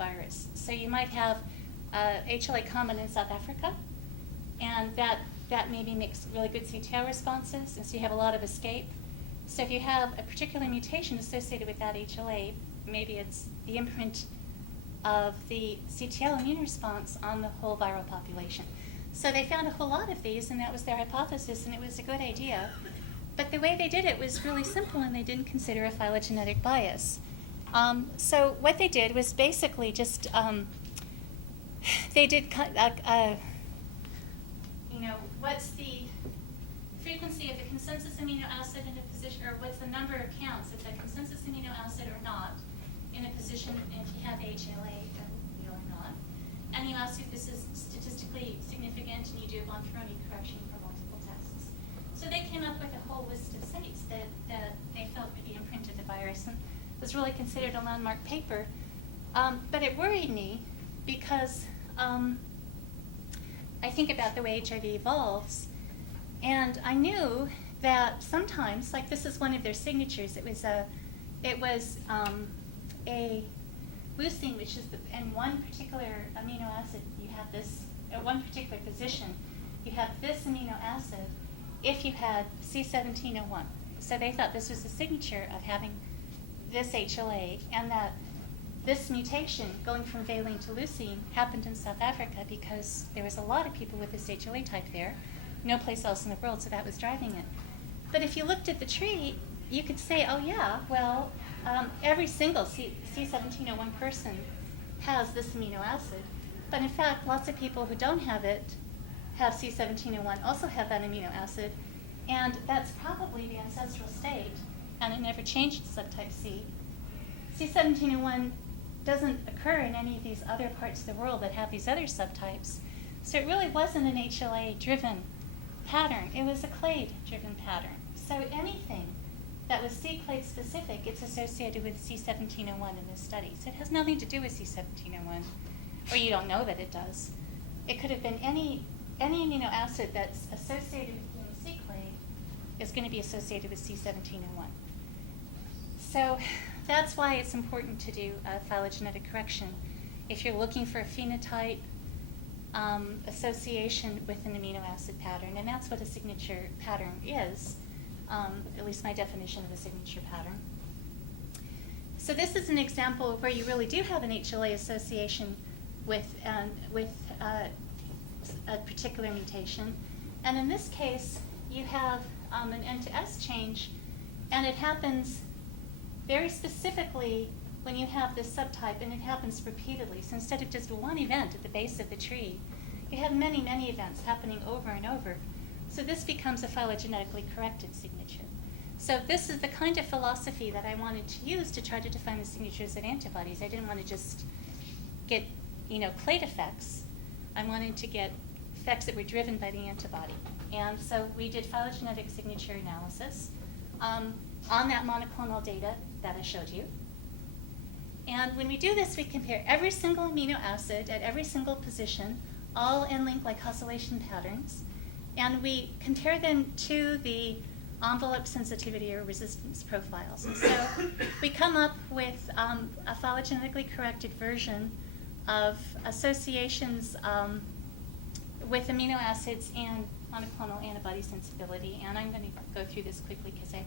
virus. So you might have HLA common in South Africa, and that maybe makes really good CTL responses, and so you have a lot of escape. So if you have a particular mutation associated with that HLA, maybe it's the imprint of the CTL immune response on the whole viral population. So they found a whole lot of these, and that was their hypothesis, and it was a good idea. But the way they did it was really simple, and they didn't consider a phylogenetic bias. So what they did was basically just, they did, what's the frequency of the consensus amino acid in a position, or what's the number of counts of the consensus amino acid or not in a position if you have HLA or not. And you ask if this is statistically significant, and you do a Bonferroni correction for multiple tests. So they came up with a whole list of sites that they felt would be imprinted the virus, and it was really considered a landmark paper. But it worried me because I think about the way HIV evolves, and I knew that sometimes, like this is one of their signatures, it was a leucine, which is in one particular amino acid, you have this, at one particular position, you have this amino acid if you had C1701. So they thought this was a signature of having this HLA, and that this mutation going from valine to leucine happened in South Africa because there was a lot of people with this HLA type there, no place else in the world, so that was driving it. But if you looked at the tree, you could say, oh yeah, well, every single C1701 person has this amino acid. But in fact, lots of people who don't have it have C1701 also have that amino acid, and that's probably the ancestral state, and it never changed to subtype C. C1701 doesn't occur in any of these other parts of the world that have these other subtypes. So it really wasn't an HLA-driven pattern. It was a clade-driven pattern. So anything that was C-clade specific, it's associated with C1701 in this study. So it has nothing to do with C1701, or you don't know that it does. It could have been any amino acid that's associated with being C-clade is going to be associated with C1701. So that's why it's important to do a phylogenetic correction if you're looking for a phenotype association with an amino acid pattern, and that's what a signature pattern is, at least my definition of a signature pattern. So this is an example where you really do have an HLA association with a particular mutation, and in this case you have an N to S change, and it happens very specifically when you have this subtype, and it happens repeatedly. So instead of just one event at the base of the tree, you have many, many events happening over and over. So this becomes a phylogenetically corrected signature. So this is the kind of philosophy that I wanted to use to try to define the signatures of antibodies. I didn't want to just get, clade effects. I wanted to get effects that were driven by the antibody. And so we did phylogenetic signature analysis on that monoclonal data that I showed you. And when we do this, we compare every single amino acid at every single position, all N-link glycosylation patterns, and we compare them to the envelope sensitivity or resistance profiles. And so we come up with a phylogenetically corrected version of associations with amino acids and monoclonal antibody sensibility. And I'm going to go through this quickly because I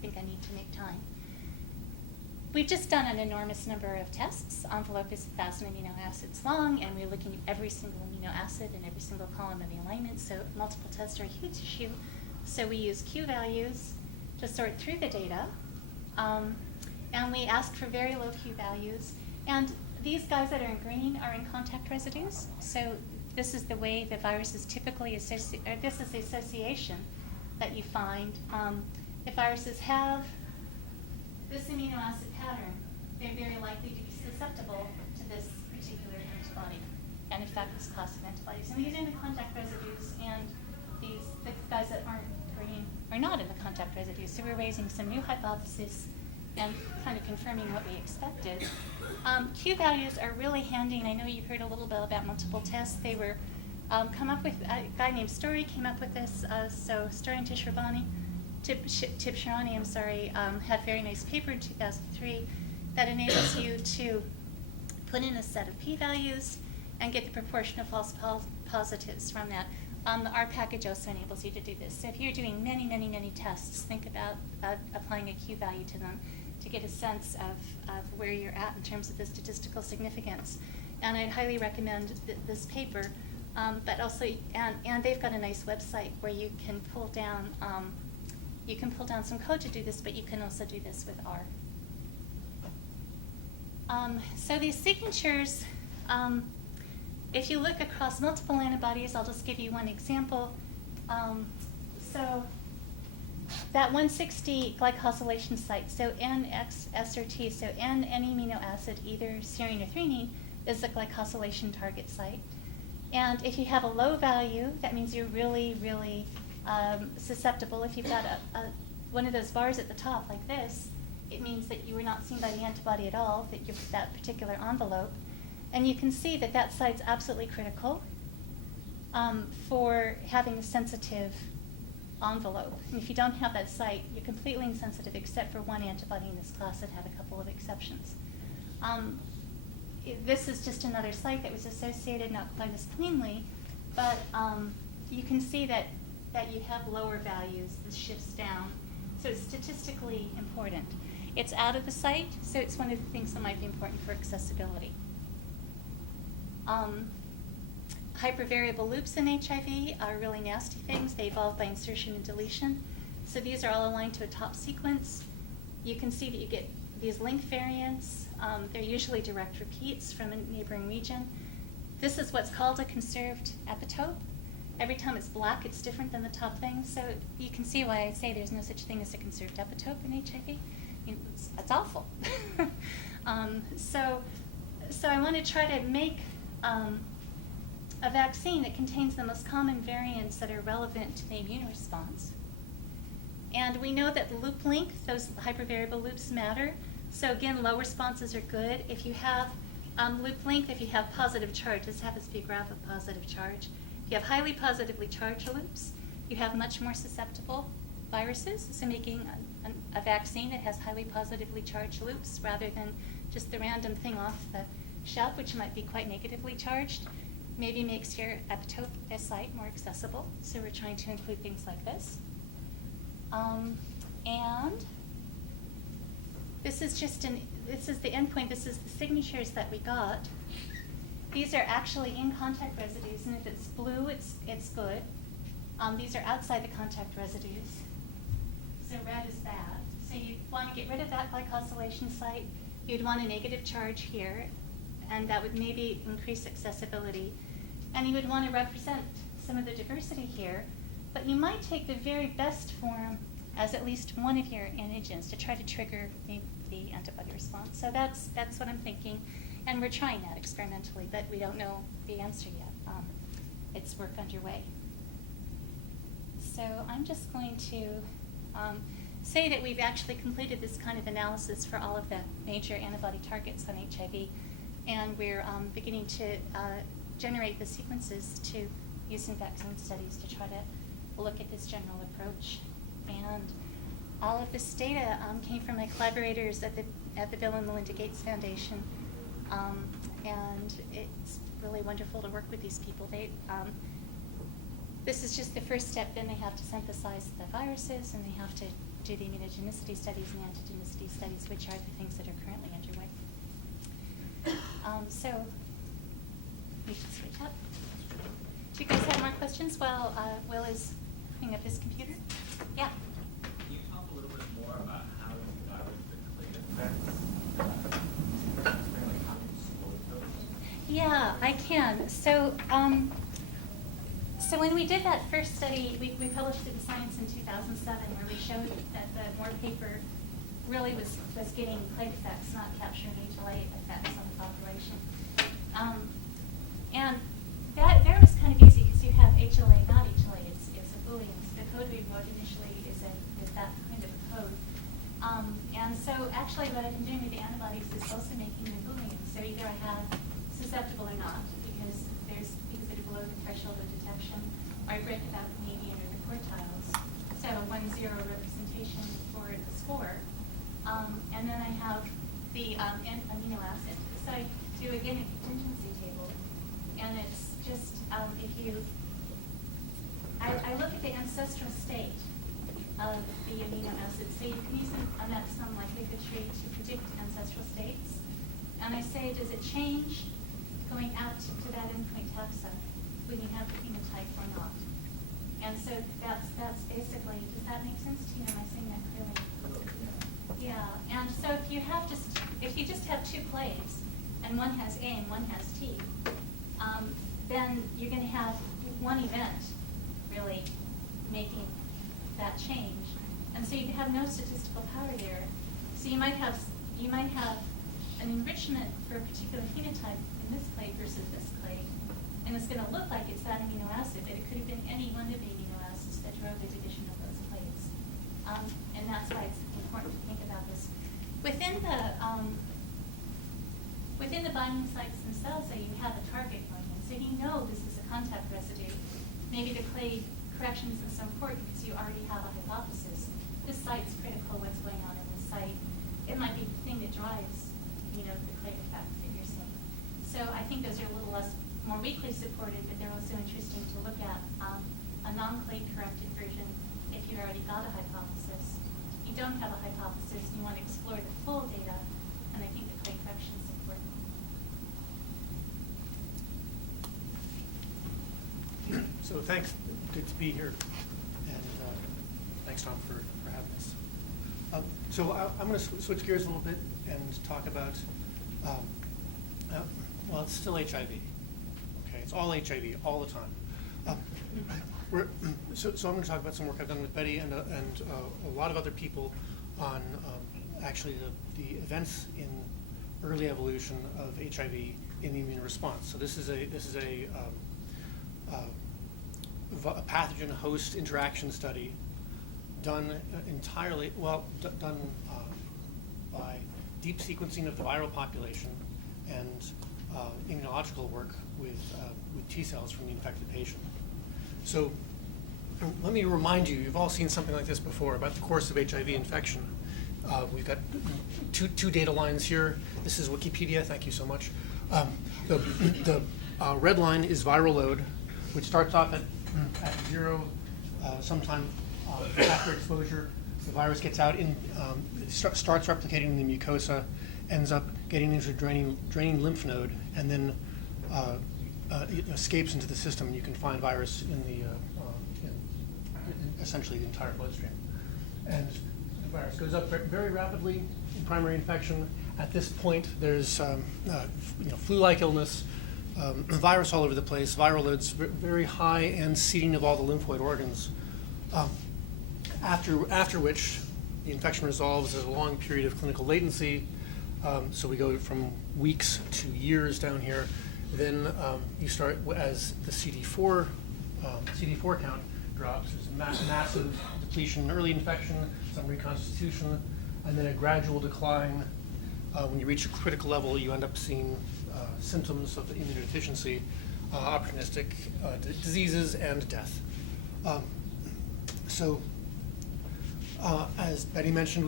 think I need to make time. We've just done an enormous number of tests. Envelope is 1,000 amino acids long, and we're looking at every single amino acid in every single column of the alignment, so multiple tests are a huge issue. So we use Q values to sort through the data, and we ask for very low Q values. And these guys that are in green are in contact residues, so this is the way the virus is typically associated, or this is the association that you find. If viruses have this amino acid pattern, they're very likely to be susceptible to this particular antibody, and in fact this class of antibodies. And these are in the contact residues, and the guys that aren't green are not in the contact residues. So we're raising some new hypotheses and kind of confirming what we expected. Q values are really handy, and I know you've heard a little bit about multiple tests. They were come up with, a guy named Story came up with this, so Story and Tibshirani, had a very nice paper in 2003 that enables you to put in a set of p-values, and get the proportion of false positives from that. The R package also enables you to do this. So if you're doing many, many, many tests, think about applying a q-value to them to get a sense of where you're at in terms of the statistical significance. And I'd highly recommend this paper, but also, and they've got a nice website where you can pull down some code to do this, but you can also do this with R. So these signatures, if you look across multiple antibodies, I'll just give you one example. So that 160 glycosylation site, so NXSRT, so N, any amino acid, either serine or threonine, is the glycosylation target site. And if you have a low value, that means you're really, really susceptible. If you've got one of those bars at the top like this, it means that you were not seen by the antibody at all, that you're that particular envelope. And you can see that that site's absolutely critical for having a sensitive envelope. And if you don't have that site, you're completely insensitive except for one antibody in this class that had a couple of exceptions. This is just another site that was associated, not quite as cleanly, but you can see that you have lower values. This shifts down. So it's statistically important. It's out of the site, so it's one of the things that might be important for accessibility. Hypervariable loops in HIV are really nasty things. They evolve by insertion and deletion. So these are all aligned to a top sequence. You can see that you get these length variants. They're usually direct repeats from a neighboring region. This is what's called a conserved epitope. Every time it's black, it's different than the top thing. So you can see why I say there's no such thing as a conserved epitope in HIV. It's awful. So I want to try to make a vaccine that contains the most common variants that are relevant to the immune response. And we know that loop length, those hypervariable loops matter. So again, low responses are good. If you have loop length, if you have positive charge, this happens to be a graph of positive charge. If you have highly positively charged loops, you have much more susceptible viruses. So making a vaccine that has highly positively charged loops rather than just the random thing off the shelf, which might be quite negatively charged, maybe makes your epitope site more accessible. So we're trying to include things like this. And this is the endpoint. This is the signatures that we got. These are actually in contact residues, and if it's blue, it's good. These are outside the contact residues. So red is bad. So you want to get rid of that glycosylation site. You'd want a negative charge here, and that would maybe increase accessibility. And you would want to represent some of the diversity here, but you might take the very best form as at least one of your antigens to try to trigger the antibody response. So that's what I'm thinking, and we're trying that experimentally, but we don't know the answer yet. It's work underway. So I'm just going to say that we've actually completed this kind of analysis for all of the major antibody targets on HIV, and we're beginning to generate the sequences to use in vaccine studies to try to look at this general approach. And all of this data came from my collaborators at the Bill and Melinda Gates Foundation, and it's really wonderful to work with these people. This is just the first step. Then they have to synthesize the viruses, and they have to do the immunogenicity studies and antigenicity studies, which are the things that are currently underway. So we should switch up. Do you guys have more questions while Will is hooking up his computer? Yeah. Can you talk a little bit more about how you got the clade effects? Explain how you scored those? Yeah, I can. So when we did that first study, we published it in Science in 2007, where we showed that the Moore paper really was getting clade effects, not capturing HLA effects on the population. And that was kind of easy because you have HLA, not HLA. It's a Boolean. So the code we wrote initially is that kind of a code. And so actually what I've been doing with the antibodies is also making them Boolean. So either I have susceptible or not, because they're below the threshold of detection, or I break about the median or the quartiles. So 1-0 representation for the score. And then I have the amino acid. So do again a contingency table, and it's just if you, I look at the ancestral state of the amino acids. So you can use a maximum likelihood tree to predict ancestral states, and I say, does it change going out to that endpoint taxa when you have the phenotype or not? And so that's basically, does that make sense to you? Am I saying that clearly? Yeah, and so if you just have two clades, and one has A and one has T, then you're going to have one event really making that change, and so you have no statistical power there. So you might have an enrichment for a particular phenotype in this clade versus this clade, and it's going to look like it's that amino acid, but it could have been any one of the amino acids that drove the division of those clades, and that's why it's important to think about this within the binding sites themselves. So you have a target going in, so you know this is a contact residue. Maybe the clade corrections is so important because you already have a hypothesis. This site's critical. What's going on in this site? It might be the thing that drives, the clade effect that you're seeing. So I think those are a little less, more weakly supported, but they're also interesting to look at a non-clade corrected version if you already got a hypothesis. If you don't have a hypothesis, you want to explore the full data, and I think the clade correction is important. So thanks, good to be here, and thanks, Tom, for having us. So I'm going to switch gears a little bit and talk about, well, it's still HIV. Okay, it's all HIV all the time. So I'm going to talk about some work I've done with Bette and a lot of other people on actually the events in early evolution of HIV in the immune response. So this is a pathogen host interaction study done entirely, done by deep sequencing of the viral population and immunological work with T cells from the infected patient. So let me remind you, you've all seen something like this before about the course of HIV infection. We've got two data lines here. This is Wikipedia, thank you so much. The red line is viral load, which starts off at 0 sometime after exposure. The virus gets out, starts replicating in the mucosa, ends up getting into a draining lymph node, and then it escapes into the system. You can find virus in essentially the entire bloodstream. And the virus goes up very rapidly in primary infection. At this point, there's flu-like illness, virus all over the place, viral loads very high, and seeding of all the lymphoid organs. After which the infection resolves. There's a long period of clinical latency. So we go from weeks to years down here. Then you start, as the CD4 count drops, there's a massive depletion in early infection, some reconstitution, and then a gradual decline. When you reach a critical level, you end up seeing symptoms of immunodeficiency, opportunistic diseases, and death. As Bette mentioned,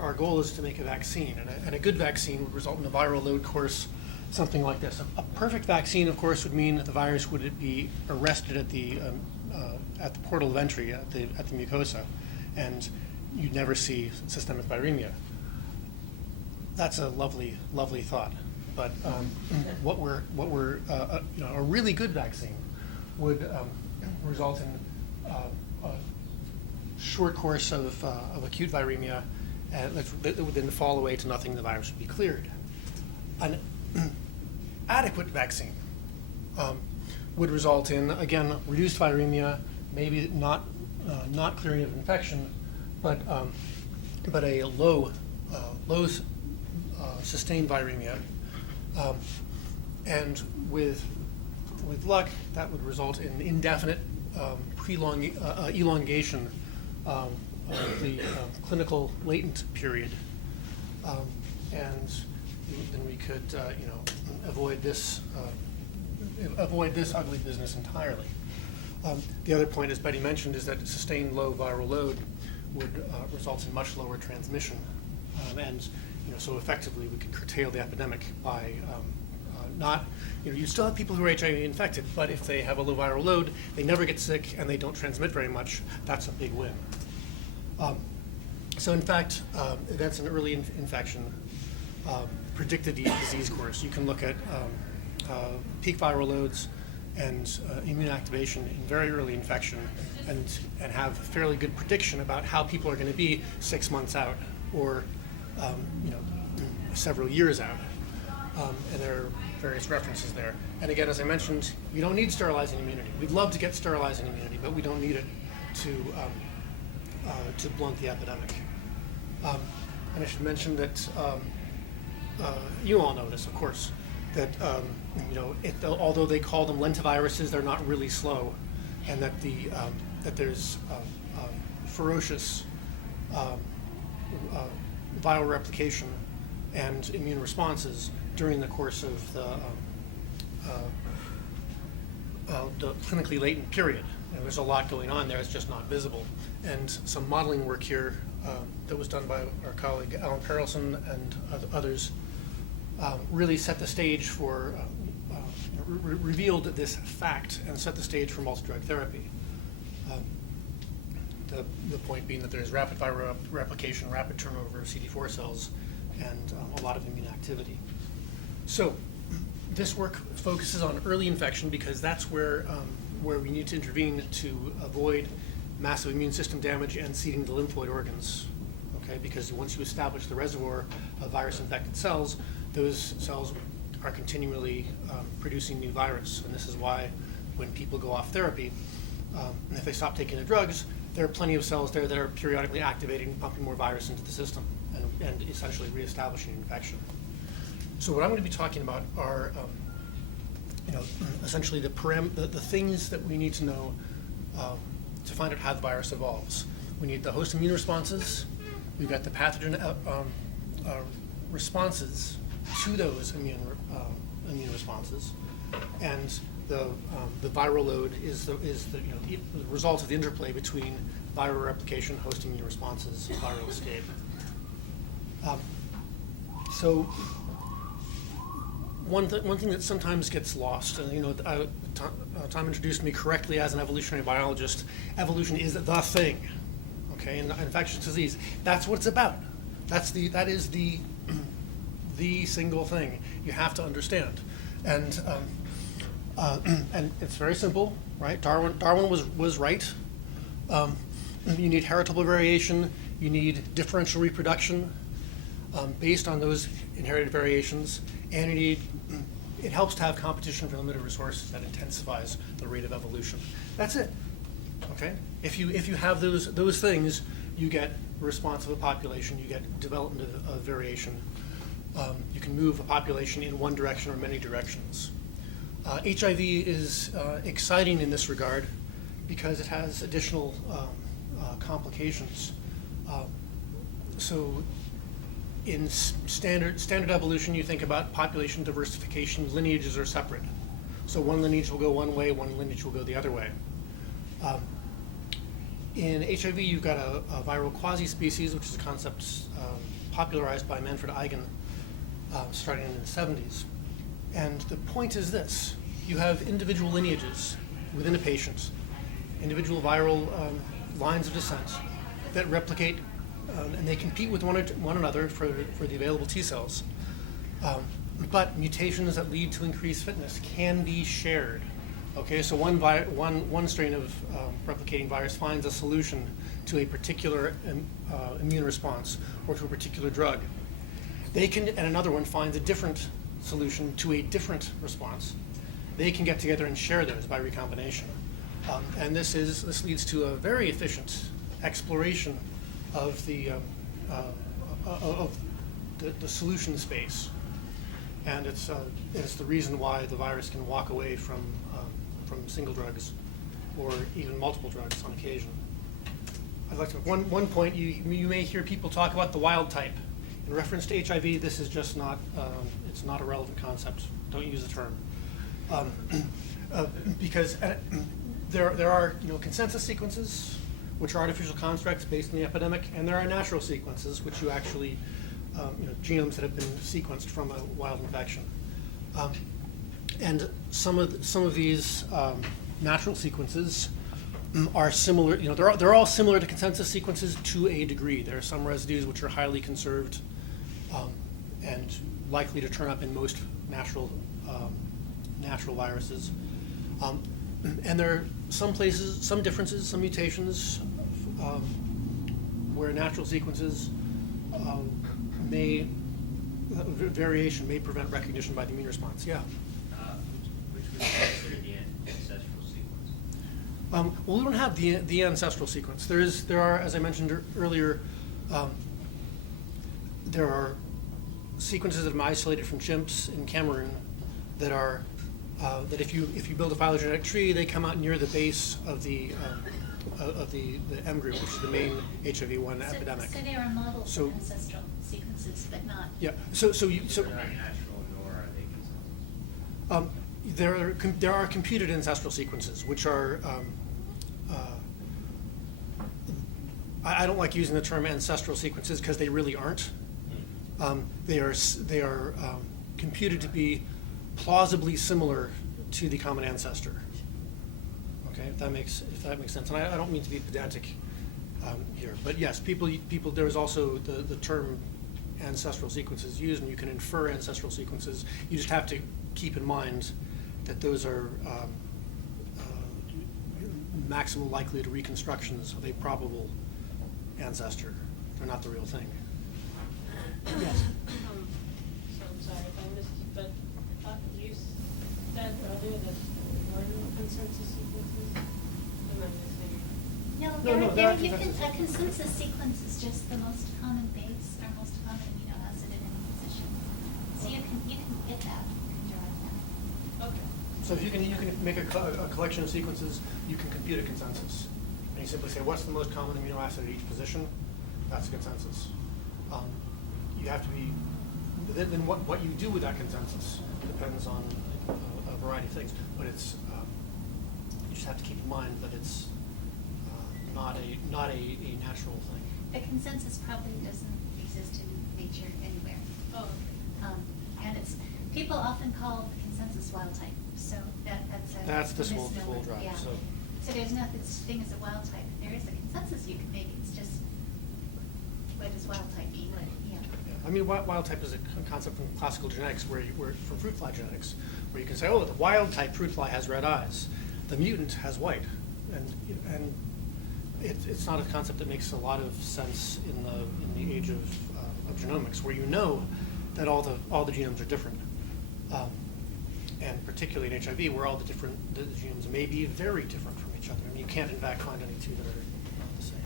our goal is to make a vaccine, and a good vaccine would result in a viral load course something like this. A perfect vaccine, of course, would mean that the virus would be arrested at the portal of entry at the mucosa, and you'd never see systemic viremia. That's a lovely, lovely thought. But a really good vaccine would result in a short course of acute viremia that would then fall away to nothing. The virus would be cleared. An adequate vaccine would result in, again, reduced viremia, maybe not clearing of infection, but a low sustained viremia, and with luck, that would result in indefinite elongation of the clinical latent period, and then we could avoid this ugly business entirely. The other point, as Bette mentioned, is that sustained low viral load would result in much lower transmission, and so effectively we could curtail the epidemic by You still have people who are HIV infected, but if they have a low viral load, they never get sick and they don't transmit very much. That's a big win. So in fact, events in early infection predict the disease course. You can look at peak viral loads and immune activation in very early infection and have fairly good prediction about how people are going to be 6 months out or several years out. And there are various references there. And again, as I mentioned, you don't need sterilizing immunity. We'd love to get sterilizing immunity, but we don't need it to blunt the epidemic. And I should mention that you all know this, of course, that although they call them lentiviruses, they're not really slow, and that that there's ferocious viral replication and immune responses during the course of the clinically latent period. There's a lot going on there. It's just not visible. And some modeling work here that was done by our colleague Alan Perelson and others really set the stage for, revealed this fact and set the stage for multi-drug therapy. The point being that there's rapid viral replication, rapid turnover of CD4 cells, and a lot of immune activity. So this work focuses on early infection because that's where we need to intervene to avoid massive immune system damage and seeding the lymphoid organs. Okay, because once you establish the reservoir of virus-infected cells, those cells are continually producing new virus, and this is why when people go off therapy, if they stop taking the drugs, there are plenty of cells there that are periodically activating, pumping more virus into the system, and essentially reestablishing infection. So what I'm going to be talking about are, essentially the things that we need to know to find out how the virus evolves. We need the host immune responses. We've got the pathogen responses to those immune responses, and the viral load is the result of the interplay between viral replication, host immune responses, viral escape. So one thing that sometimes gets lost, Tom introduced me correctly as an evolutionary biologist. Evolution is the thing, okay? In infectious disease, that's what it's about. That is the single thing you have to understand, and it's very simple, right? Darwin was right. You need heritable variation. You need differential reproduction based on those inherited variations, and it helps to have competition for limited resources that intensifies the rate of evolution. That's it. Okay. If you have those things, you get a response of a population. You get development of variation. You can move a population in one direction or many directions. HIV is exciting in this regard because it has additional complications. So in standard evolution, you think about population diversification, lineages are separate. So one lineage will go one way, one lineage will go the other way. In HIV, you've got a viral quasi-species, which is a concept popularized by Manfred Eigen starting in the 70s. And the point is this: you have individual lineages within a patient, individual viral lines of descent that replicate, and they compete with one another for the available T cells. But mutations that lead to increased fitness can be shared. Okay, so one strain of replicating virus finds a solution to a particular immune response or to a particular drug. And another one finds a different solution to a different response. They can get together and share those by recombination. And this leads to a very efficient exploration of the solution space. And it's the reason why the virus can walk away from single drugs or even multiple drugs on occasion. I'd like to make one point. You may hear people talk about the wild type. In reference to HIV, this is just not, it's not a relevant concept. Don't use the term. Because there are consensus sequences, which are artificial constructs based on the epidemic, and there are natural sequences, which you actually, genomes that have been sequenced from a wild infection. And some of these natural sequences are similar. You know, they're all similar to consensus sequences to a degree. There are some residues which are highly conserved and likely to turn up in most natural viruses. And there are some places, some differences, some mutations where natural sequences variation may prevent recognition by the immune response. Yeah. Which would be considered the ancestral sequence? Well, we don't have the ancestral sequence. There are, as I mentioned earlier, there are sequences that have been isolated from chimps in Cameroon that are that if you build a phylogenetic tree, they come out near the base of the M group, which is the main HIV-1 epidemic. So there are models So- of ancestral sequences, but not. Yeah. They're not natural, nor are they consensus. There are computed ancestral sequences, which are I don't like using the term ancestral sequences because they really aren't. They are computed to be plausibly similar to the common ancestor. Okay, if that makes sense. And I don't mean to be pedantic here, but yes, people. There is also the term ancestral sequences used, and you can infer ancestral sequences. You just have to keep in mind that those are maximal likelihood reconstructions of a probable ancestor. They're not the real thing. Yes. So I'm sorry if I missed it, but you said earlier that there were no consensus sequences. Am I missing? No, there are you can, consensus. a consensus sequence is just the most common base or most common amino acid in any position. So you can get that, you can derive that. Okay. So if you can make a collection of sequences, you can compute a consensus. And you simply say, what's the most common amino acid at each position? That's a consensus. You have to be, then what you do with that consensus depends on a variety of things. But it's, you just have to keep in mind that it's not a natural thing. The consensus probably doesn't exist in nature anywhere. Oh, okay. And people often call the consensus wild type, so that's the swole misnomer. drive. Yeah. So there's no such thing as a wild type. There is a consensus you can make, it's just, what does wild type mean? Right. Yeah. I mean, wild type is a concept from classical genetics, from fruit fly genetics, where you can say, oh, the wild type fruit fly has red eyes, the mutant has white, and it's not a concept that makes a lot of sense in the age of genomics, where you know that all the genomes are different, and particularly in HIV, where all the genomes may be very different from each other. I mean, you can't in fact find any two that are not the same.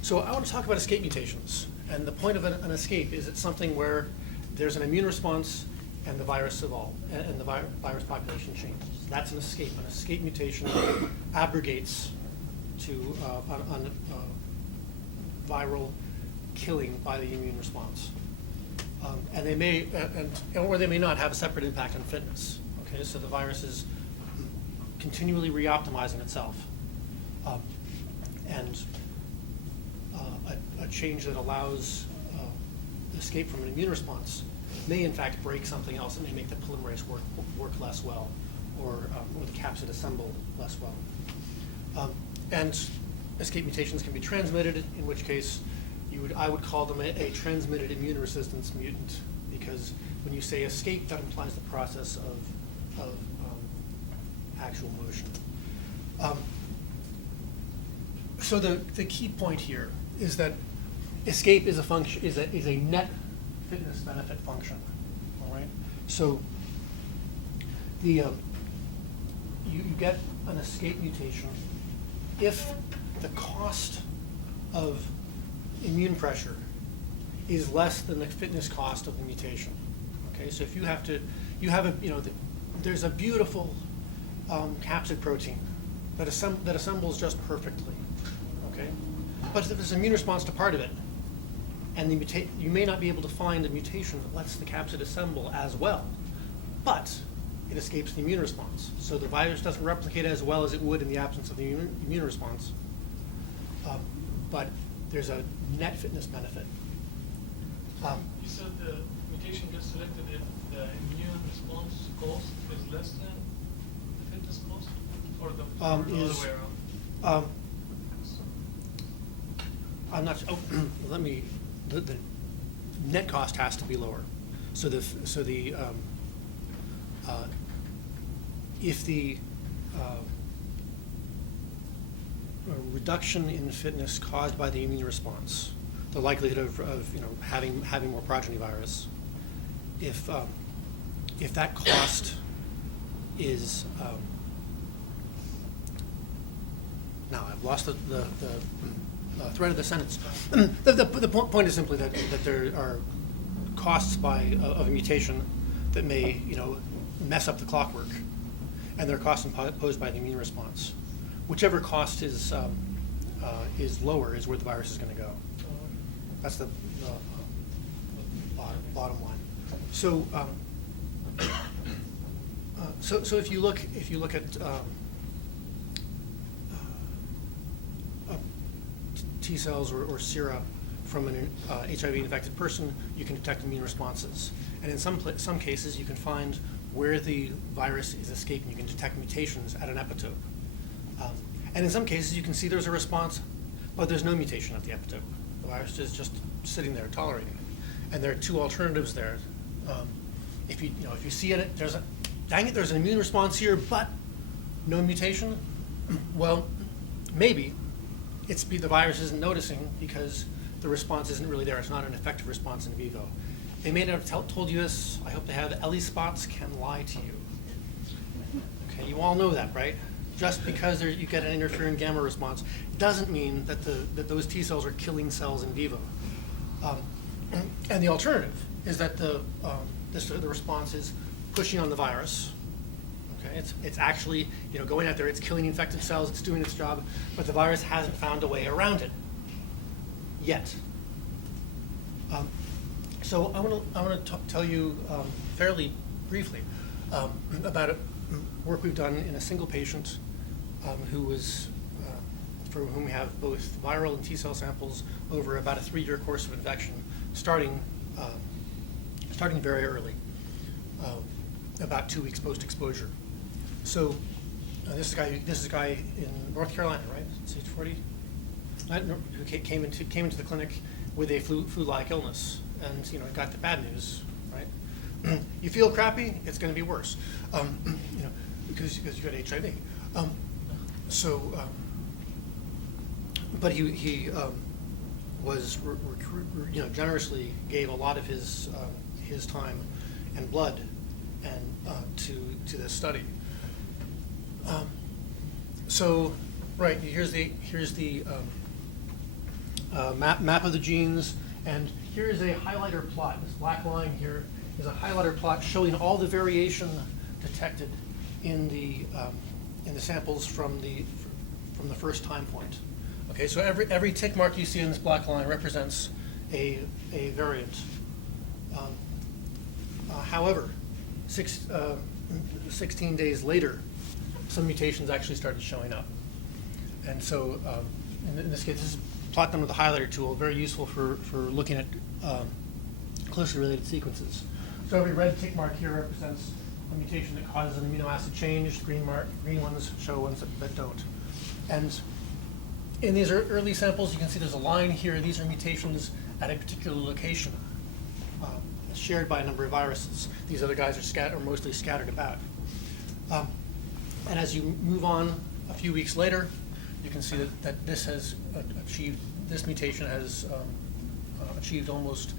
So I want to talk about escape mutations. And the point of an escape is it's something where there's an immune response and the virus evolves, and the virus population changes. That's an escape. An escape mutation abrogates to viral killing by the immune response. And they may, or they may not have a separate impact on fitness. Okay, so the virus is continually re-optimizing itself. And a change that allows escape from an immune response may in fact break something else. It may make the polymerase work less well, or the capsid assemble less well. And escape mutations can be transmitted, in which case I would call them a transmitted immune resistance mutant, because when you say escape, that implies the process of actual motion. So the key point here is that escape is a function, is a net fitness benefit function. All right. So you get an escape mutation if the cost of immune pressure is less than the fitness cost of the mutation. Okay. So if there's a beautiful capsid protein that assembles just perfectly. Okay. But if there's an immune response to part of it, and you may not be able to find a mutation that lets the capsid assemble as well, but it escapes the immune response. So the virus doesn't replicate as well as it would in the absence of the immune response. But there's a net fitness benefit. You said the mutation gets selected if the immune response cost is less is, Other way around. I'm not, let me, the net cost has to be lower. So if the reduction in fitness caused by the immune response, the likelihood of having more progeny virus, if that cost is now I've lost the thread of the sentence. The point is simply that there are costs of a mutation that may mess up the clockwork, and there are costs imposed by the immune response. Whichever cost is lower is where the virus is going to go. That's the bottom line. So so if you look at T cells or sera from an HIV-infected person, you can detect immune responses. And in some cases, you can find where the virus is escaping. You can detect mutations at an epitope. And in some cases, you can see there's a response, but there's no mutation at the epitope. The virus is just sitting there tolerating it. And there are two alternatives there. If you see it, there's an immune response here, but no mutation. Well, maybe the virus isn't noticing because the response isn't really there. It's not an effective response in vivo. They may not have told you this. I hope they have. Ellie spots can lie to you. Okay, you all know that, right? Just because you get an interferon gamma response doesn't mean that those T cells are killing cells in vivo. And the alternative is that the response is pushing on the virus. Okay, it's actually going out there. It's killing infected cells. It's doing its job, but the virus hasn't found a way around it yet. So I want to tell you fairly briefly about work we've done in a single patient for whom we have both viral and T cell samples over about a 3-year course of infection, starting very early, about 2 weeks post-exposure. So this is a guy in North Carolina, right? Age 40, who came into the clinic with a flu-like illness, and got the bad news, right? You feel crappy, it's going to be worse, because you got HIV. But he was generously gave a lot of his time and blood to this study. Right, here's the map of the genes, and here is a highlighter plot. This black line here is a highlighter plot showing all the variation detected in the samples from the first time point. Okay, so every tick mark you see in this black line represents a variant. However, 16 days later, some mutations actually started showing up. And so in this case, this is plot them with the highlighter tool, very useful for looking at closely related sequences. So every red tick mark here represents a mutation that causes an amino acid change. Green ones show ones that don't. And in these early samples, you can see there's a line here. These are mutations at a particular location, shared by a number of viruses. These other guys are mostly scattered about. And as you move on a few weeks later, you can see that this has achieved, this mutation has achieved almost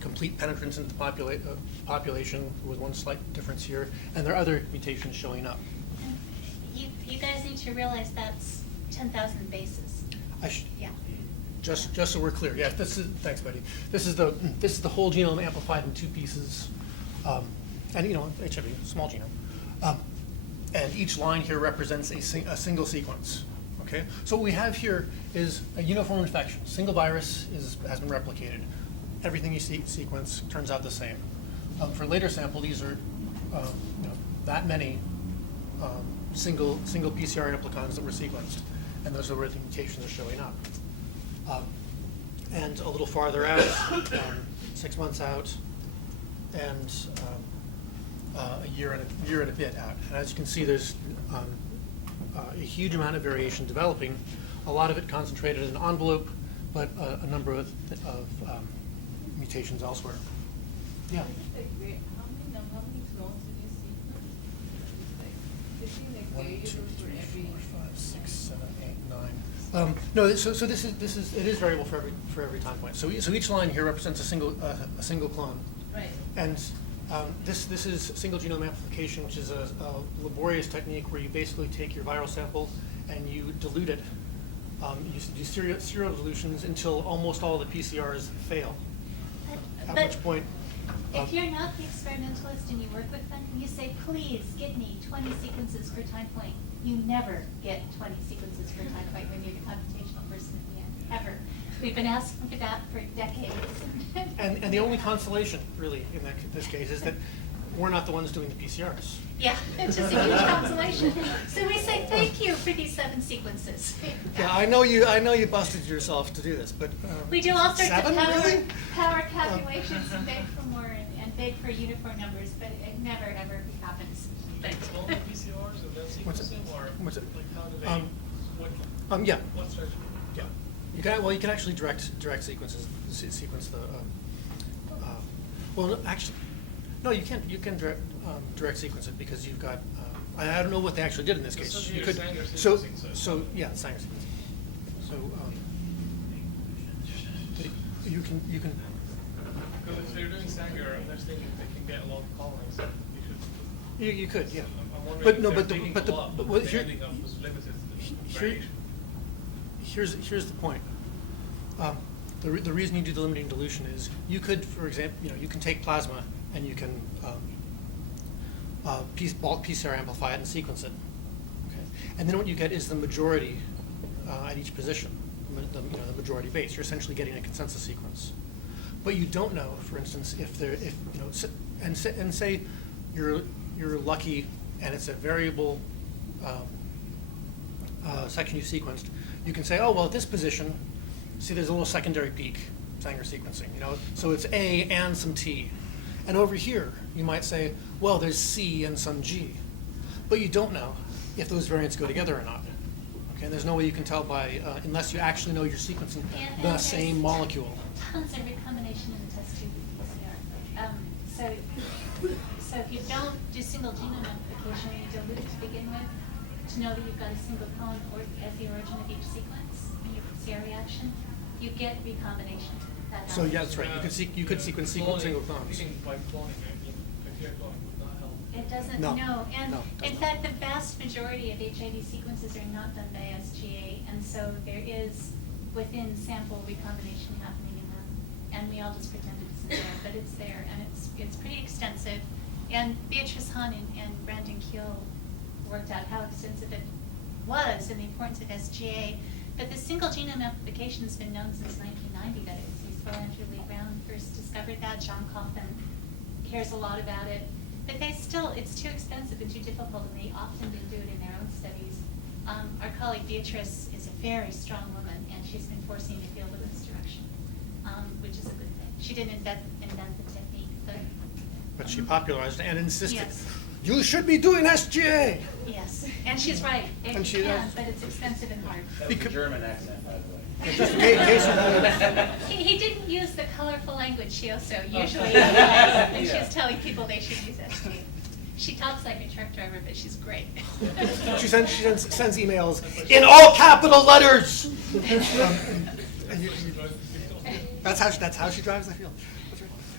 complete penetrance into the population, with one slight difference here, and there are other mutations showing up. You guys need to realize that's 10,000 bases. Yeah. Just so we're clear, yeah. Thanks, Betty. This is the whole genome amplified in 2 pieces, and HIV, small genome, and each line here represents a single sequence. Okay, so what we have here is a uniform infection. Single virus has been replicated. Everything you sequence turns out the same. For later sample, these are that many single PCR replicons that were sequenced, and those are where the mutations are showing up. And a little farther out, 6 months out, and a year and a bit out. And as you can see, there's a huge amount of variation developing, a lot of it concentrated in an envelope, but a number of mutations elsewhere. Yeah. How many clones did you sequence? Like, is it like 1, 2, variables 3, for every? 4, 5, 6, 7, 8, 9. No, so this is it is variable for every time point. So each line here represents a single clone. Right. And this is single genome amplification, which is a laborious technique where you basically take your viral sample and you dilute it. You do serial dilutions until almost all the PCRs fail. At But which point, if you're not the experimentalist and you work with them, and you say, please give me 20 sequences per time point, you never get 20 sequences per time point when you're a computational person at the end, ever. We've been asking for that for decades. and the only consolation, really, in this case, is that we're not the ones doing the PCRs. Yeah, it's just a huge consolation. So we say thank you for these 7 sequences. Yeah, I know you busted yourself to do this, but We do all sorts 7, of really? power calculations and beg for more and beg for uniform numbers, but it never ever happens. But Only PCRs and then What's it? sequencing, or What's it? like how do they, yeah, what strategy? yeah. You can actually direct sequences sequence the. Well, no, actually, no, you can't. You can direct sequence it because you've got. I don't know what they actually did in this case. So You you're could. Sanger So sequencing, so yeah, Sanger sequencing. So you can. Because if they're doing Sanger, I'm just thinking they can get a lot of colonies. You could, yeah. I'm wondering But if no, they're but taking but a lot, but what the here, ending up was limited to here, variation. here's the point. The reason you do the limiting dilution is you could, for example, you can take plasma and you can bulk PCR amplify it and sequence it. Okay, and then what you get is the majority at each position, the majority base. You're essentially getting a consensus sequence, but you don't know, for instance, and say you're lucky and it's a variable section you sequenced. You can say, oh well, at this position. See, there's a little secondary peak, Sanger sequencing, so it's A and some T. And over here, you might say, well, there's C and some G. But you don't know if those variants go together or not. Okay, and there's no way you can tell by, unless you actually know you're sequencing And the there's same molecule. Tons of recombination in the test tube PCR. So if you don't do single genome amplification, you dilute to begin with, to know that you've got a single clone as the origin of each sequence in your PCR reaction, you get recombination. That So yeah, happens. that's right. You could sequence single clones. Eating by cloning, bacteria cloning would not help. It doesn't, No. no. And No, it in doesn't. fact, the vast majority of HIV sequences are not done by SGA, and so there is within sample recombination happening in them. And we all just pretend it isn't there, but it's there, and it's pretty extensive. And Beatrice Hahn and Brandon Keel worked out how extensive it was and the importance of SGA. But the single genome amplification has been known since 1990 that it's useful. Andrew Lee Brown first discovered that. John Coffin cares a lot about it. But it's too expensive and too difficult, and they often didn't do it in their own studies. Our colleague Beatrice is a very strong woman, and she's been forcing the field in this direction, which is a good thing. She didn't invent the technique, But she popularized it and insisted, Yes. you should be doing SGA. yes, and she's right. It And she can, does. but it's expensive and hard. That was a German accent, by the way. Just in case you He didn't use the colorful language she also usually does when she's telling people they should use SG. She talks like a truck driver, but she's great. She sends emails in all capital letters. That's how she drives. I feel.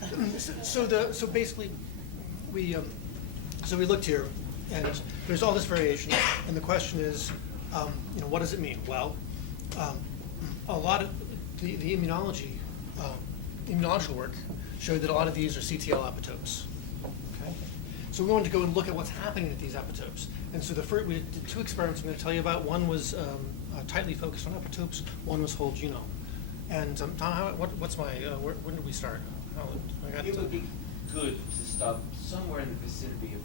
That's right. So basically, we looked here, and there's all this variation, and the question is, what does it mean? Well, a lot of the immunological work showed that a lot of these are CTL epitopes. Okay? So we wanted to go and look at what's happening at these epitopes. And so we did 2 experiments I'm going to tell you about. One was tightly focused on epitopes. One was whole genome. And Tom, what's my? When did we start? It would be good to stop somewhere in the vicinity of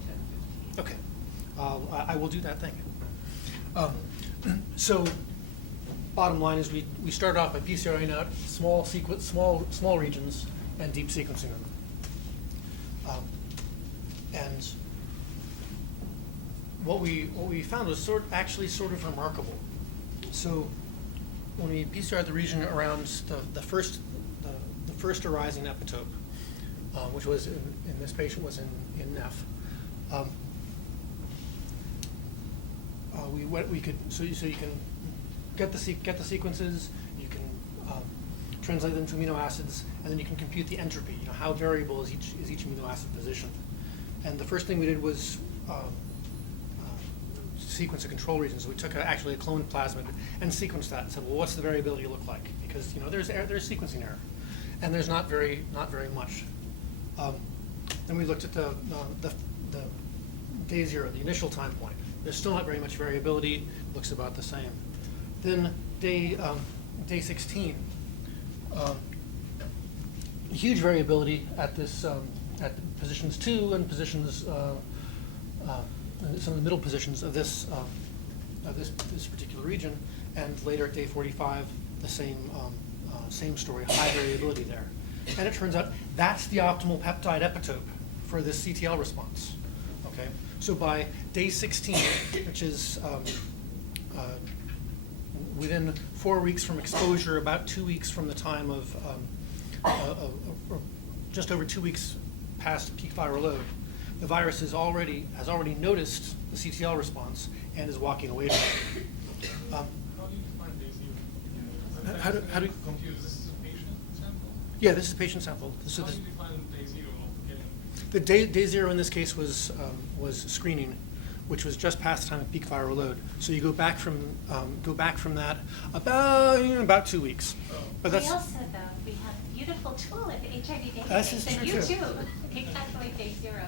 10, 15. Okay, I will do that thing. So, bottom line is we started off by PCRing out small regions and deep sequencing them. And what we found was actually sort of remarkable. So when we PCR the region around the first arising epitope, which was in this patient was in NEF. We could so you can get the sequences, you can translate them to amino acids, and then you can compute the entropy. You know, how variable is each amino acid position. And the first thing we did was sequence a control region. So we took actually a cloned plasmid and sequenced that and said, well, what's the variability look like? Because there's sequencing error, and there's not very much. Then we looked at the day 0, the initial time point. There's still not very much variability. Looks about the same. Then day 16. Huge variability at this at positions 2 and positions some of the middle positions of this particular region, and later at day 45, the same story, high variability there. And it turns out that's the optimal peptide epitope for this CTL response. Okay, so by day 16, which is within 4 weeks from exposure, about 2 weeks from the time of or just over 2 weeks past peak viral load, the virus has already noticed the CTL response and is walking away from it. How do you define day 0? How do you confused? This is a patient sample? Yeah, this is a patient sample. How do you define day 0 of getting? The day 0 in this case was screening, which was just past the time of peak viral load. So you go back from that about 2 weeks. Oh. But We that's also, though, we have a beautiful tool at the HIV database, This is and true, you too. too can calculate day 0.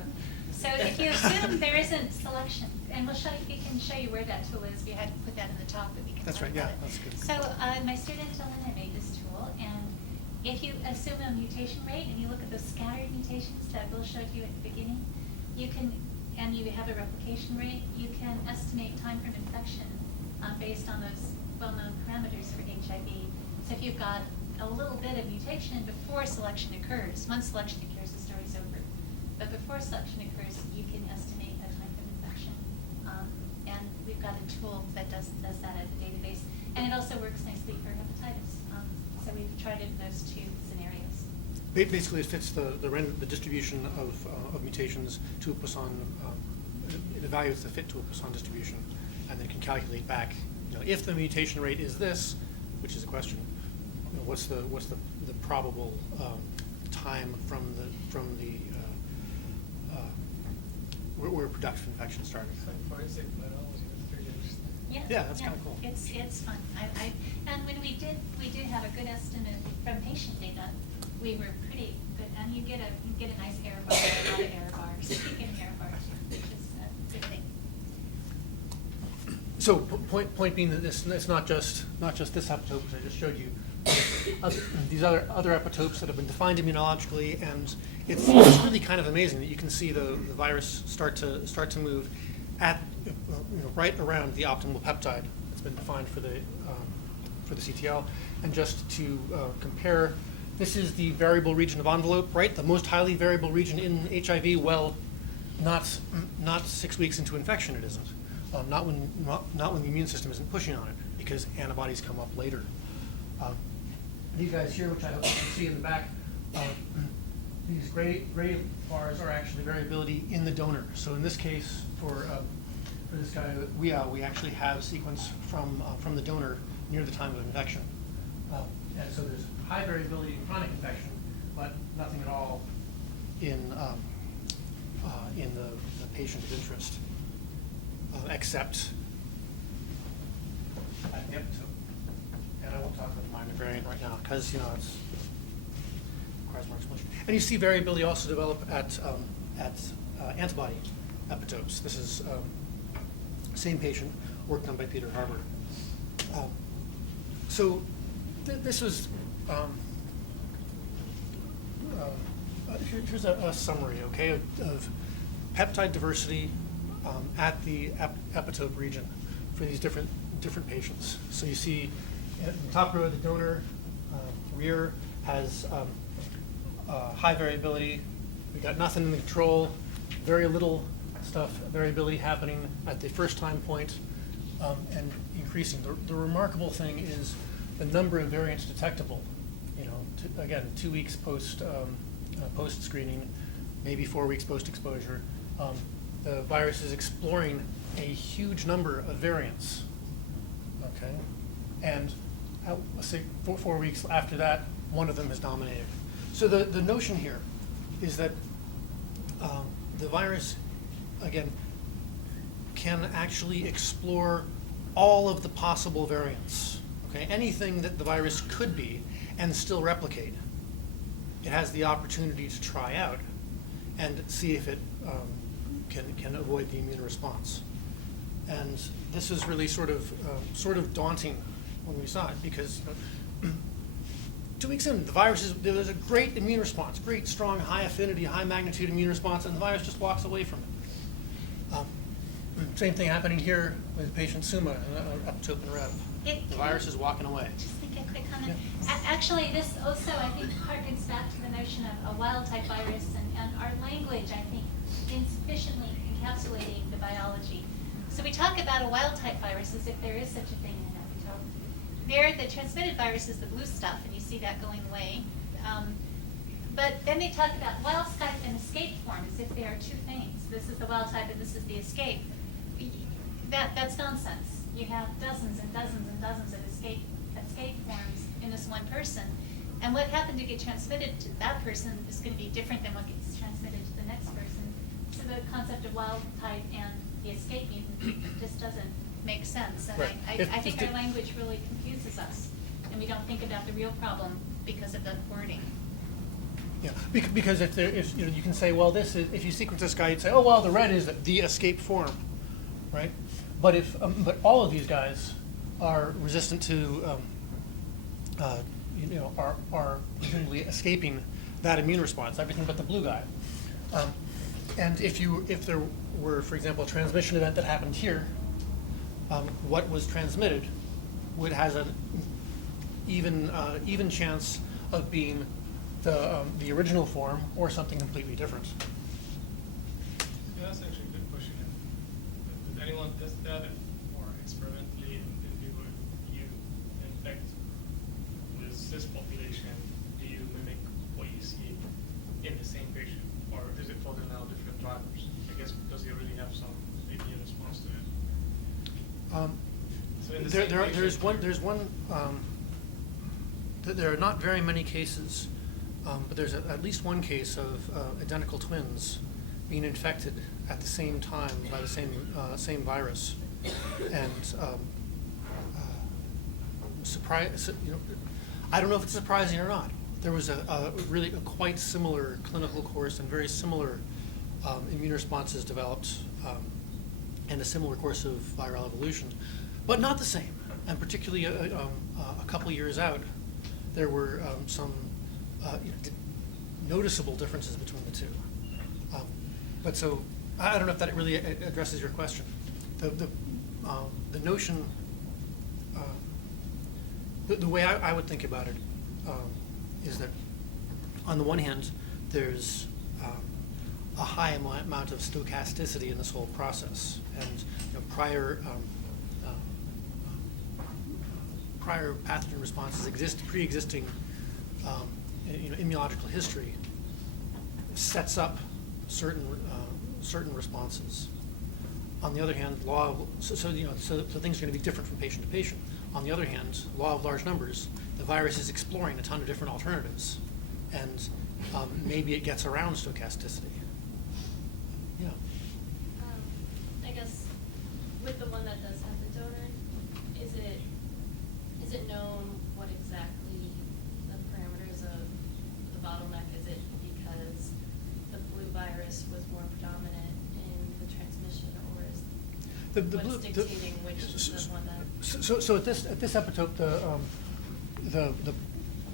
So if you assume there isn't selection, and we can show you where that tool is. We had to put that in the talk, but we can That's talk right, yeah, about it. that's good. So my student Melinda made this tool, and if you assume a mutation rate and you look at those scattered mutations that Bill showed you at the beginning, you can, and you have a replication rate, you can estimate time from infection based on those well-known parameters for HIV. So if you've got a little bit of mutation before selection occurs, once selection occurs, the story's over. But before selection occurs, you can estimate a time from infection. And we've got a tool that does that at the database. And it also works nicely for hepatitis. So we've tried it in those 2 scenarios. basically it fits the distribution of mutations to a Poisson. It evaluates the fit to a Poisson distribution, and then can calculate back. If the mutation rate is this, which is a question, what's the probable time from the where production infection started. It's like forensic biology. That's pretty interesting. Yeah, that's kinda cool. It's fun. And when we did have a good estimate from patient data. We were pretty good, and you get a nice error bar, a lot of error bars. You get an error bar, which is a good thing. So point being that it's not just this epitope which I just showed you. These other epitopes that have been defined immunologically, and it's really kind of amazing that you can see the virus start to move at right around the optimal peptide that's been defined for the CTL. And just to compare, this is the variable region of envelope, right? The most highly variable region in HIV. Well, not 6 weeks into infection, it isn't. Not when the immune system isn't pushing on it, because antibodies come up later. These guys here, which I hope you can see in the back, these gray bars are actually variability in the donor. So in this case, for this guy, we actually have sequence from the donor near the time of infection. And so there's high variability in chronic infection, but nothing at all in the patient of interest, except at the epitope. And I won't talk about the minor variant right now, because it's requires more explanation. And you see variability also develop at antibody epitopes. This is same patient, work done by Bette Korber. So this was here's a summary, okay, of peptide diversity at the epitope region for these different patients. So you see in the top row, the donor rear has high variability. We got nothing in the control, very little stuff, variability happening at the first time point and increasing. The remarkable thing is the number of variants detectable. You know, again, 2 weeks post screening, maybe 4 weeks post exposure. The virus is exploring a huge number of variants. Okay, and let's say 4 weeks after that, one of them is dominated. So the notion here is that the virus, again, can actually explore all of the possible variants, okay? Anything that the virus could be and still replicate. It has the opportunity to try out and see if it can avoid the immune response. And this is really sort of daunting when we saw it, because 2 weeks in, there's a great immune response, great, strong, high affinity, high magnitude immune response, and the virus just walks away from it. Same thing happening here with patient Suma, epitope and rev. The virus is walking away. Just make a quick comment. Actually, this also, I think, harkens back to the notion of a wild-type virus, and our language, I think, insufficiently encapsulating the biology. So we talk about a wild-type virus as if there is such a thing in an epitope. There, the transmitted virus is the blue stuff, and you see that going away. But then they talk about wild-type and escape form as if they are two things. This is the wild-type and this is the escape. That's nonsense. You have dozens and dozens and dozens of escape forms in this one person. And what happened to get transmitted to that person is going to be different than what gets transmitted to the next person. So the concept of wild-type and the escape mutant just doesn't make sense. And Right. I think our language really confuses us, and we don't think about the real problem because of the wording. Yeah, because if you know, you can say, well, this is, if you sequence this guy, you'd say, oh, well, the red is the escape form, right? But if but all of these guys are resistant to are presumably escaping that immune response, everything but the blue guy. And if there were, for example, a transmission event that happened here, what was transmitted has an even chance of being the original form or something completely different. Yeah, that's actually a good question. Did anyone test that or experimentally in vivo you infect with this population? Do you mimic what you see in the same patient, or is it for now different drivers? I guess because you really have some immune response to it. So in the same patient, there are not very many cases, but there's at least one case of identical twins being infected at the same time by the same virus, and I don't know if it's surprising or not. There was a quite similar clinical course and very similar immune responses developed, and a similar course of viral evolution, but not the same. And particularly a couple years out, there were some noticeable differences between the two. But so I don't know if that really addresses your question. The notion, the way I would think about it is that on the one hand, there's a high amount of stochasticity in this whole process, and prior pathogen responses pre-existing immunological history sets up certain responses. On the other hand, so things are going to be different from patient to patient. On the other hand, law of large numbers, the virus is exploring a ton of different alternatives, and maybe it gets around stochasticity. Yeah. I guess with the one that does have the donor, is it known what exactly the parameters of the bottleneck? Is it because the flu virus was more predominant in the transmission, or is what's dictating which is the one that? So at this epitope, the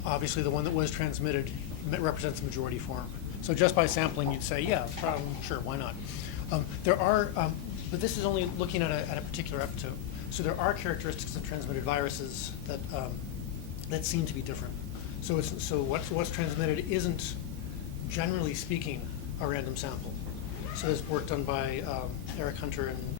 obviously the one that was transmitted represents the majority form. So just by sampling, you'd say, yeah, sure, why not? There are, but this is only looking at a particular epitope. So there are characteristics of transmitted viruses that seem to be different. So what's transmitted isn't, generally speaking, a random sample. So there's work done by Eric Hunter and